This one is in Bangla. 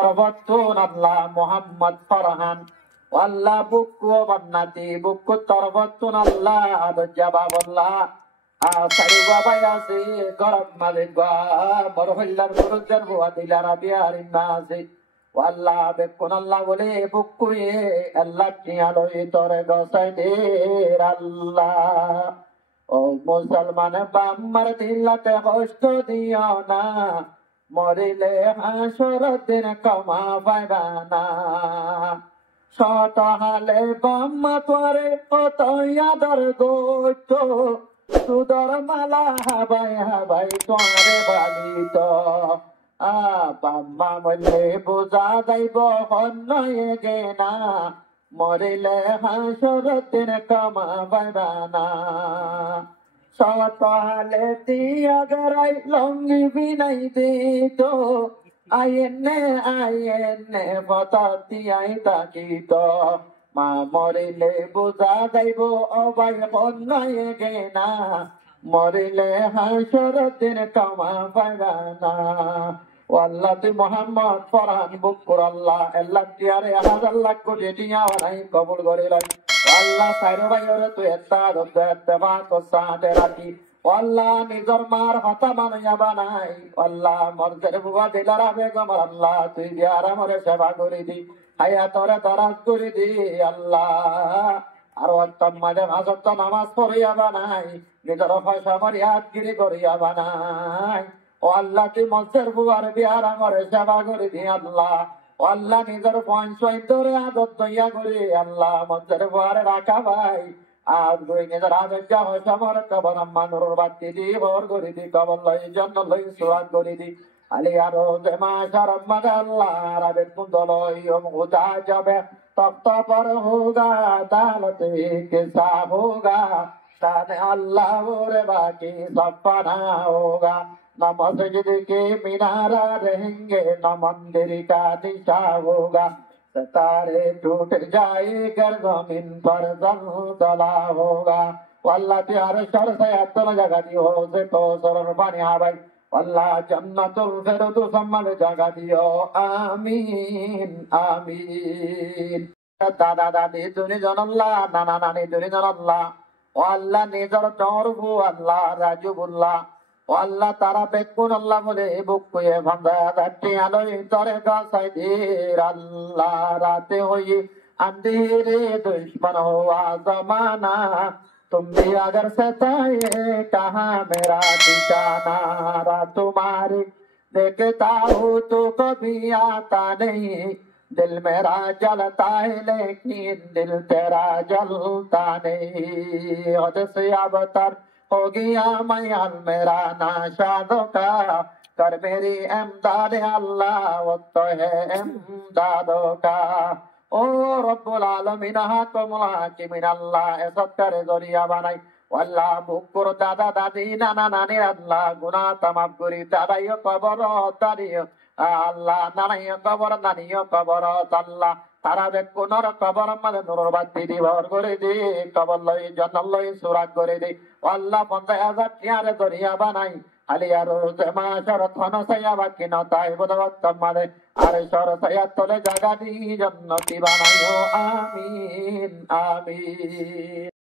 তরবতুন আল্লাহ মোহাম্মদ ফরহান আল্লাহ বুকু বান্নাতি বুকু তরবতুন আল্লাহ জবাবুল্লাহ সারি বাবা আছে গরম মাঝে গা বড় হইলার বড়দের বুয়া দিলার বিয়ার নাসি আল্লাহ বেকুন আল্লাহ বলে বুকুয়ে আল্লাহ টিয়ালই তোরে গসাই দে আল্লাহ ও মুসলমান বাম্মার দিলাতে কষ্ট দিও না মরিলে হাসর দিন কমা পাইবা না সতহালে বাম্মা তোরে কত আদর গোট সুদর মালা হাবাই হাবাই তোরে বালিত বাম্মা বললে বোঝা যাইব হন্যয়ে গে না মরিলে হাসর দিন কমা পাইবা না সতহালে তিয়া গরাই লঙ্গি বিনাই দিত আয়েনে পতাতি আই তাকিত মা মরিলে বোঝা যাইব অবাই হন্যয়ে গে না মরিলে হাসর দিন কমা পাইবা না আল্লাহ তুই মোহাম্মদ ফরহান বুকুর আল্লাহ আল্লাহ টিয়ারে হাজার লাখ কোটি টিয়া বানাই কবুল করে লাই আল্লাহ সাইরে ভাইরে তুই এত্তা দত্তে বাত সাথে রাখি আল্লাহ নিজর মার হতা বানাইয়া বানাই আল্লাহ মরদের বুয়া দিলারা বেগম আল্লাহ তুই বিয়ার আমরে সেবা করে দি হায়া তোরে দরাজ করে দি আল্লাহ আর অন্তম মাঝে ভাষত নামাজ পড়িয়া বানাই নিজের পয়সা মরিয়াদগিরি করিয়া বানাই ও আল্লাহ তুই মসের বুয়ার বিয়ার আমরে সেবা করে দি আল্লাহ ও আল্লাহ নিজের পয়সা ধরে আদত দইয়া করে আল্লাহ মসের বুয়ারে রাখা ভাই আর দুই নিজের আদত সমর কবর মানুর বাতি দি ভর করে দি কবর লই জন্য লই সুরাত করে দি আলী আরো মা শরম্মদ আল্লাহ রাবে কুন্দলই উদা যাবে তপ্ত পর হোগা দালত কিসা হোগা তানে আল্লাহ রে বাকি সব পানা হোগা न मस्जिद के मीनारा रहेंगे न मंदिर का दिशा होगा सितारे टूट जाए कर जमीन पर जलजला होगा अल्लाह प्यारे शर से अतन जगह दी हो से तो सरर पानी आ भाई अल्लाह जन्नतुल फिरदौस सम्मल जगह दियो आमीन आमीन दादा दादी दुनि जनल्लाह नाना नानी दुनि जनल्लाह ओ अल्लाह निजर तोरबु अल्लाह राजुबुल्लाह ও আল্লাহ তারা বেকুন আল্লাহ বলে বুকুয়ে ভাঙা রাতে আলোয় তরে গাছাই দের আল্লাহ রাতে হই अंधेरे दुश्मन हुआ जमाना तुम भी अगर सताए कहाँ मेरा ठिकाना तुम्हारी देखता हूँ तो कभी आता नहीं दिल मेरा जलता है लेकिन दिल तेरा जलता नहीं हद से अबतर हो गया मैं मेरा नाशादों का कर मेरी इमदाद अल्लाह वो तो है इमदादों का ओ रब्बुल आलमीन हाकुमुल हाकिमीन अल्लाह ऐसत करे जरिया बनाई अल्लाह बुकुर दादा दादी नाना नानी अल्लाह गुनाह तमाम करी दादाइयो कबर तारियो अल्लाह नानाइयो कबर नानियो कबर अल्लाह তারা বেকুনর কবর মধ্যে নূরের বাতি দি ভর করে দি কবর লই জান্নাত লই সুরাগ করে দি আল্লাহ 50000 টিয়ারে দরিয়া বানাই আলিয়া রোজ মাশার থন সায়া বাকি ন তাই বদওয়াত মারে আরে সর সায়া তলে জায়গা দি জান্নাতি বানাইও আমিন আমিন।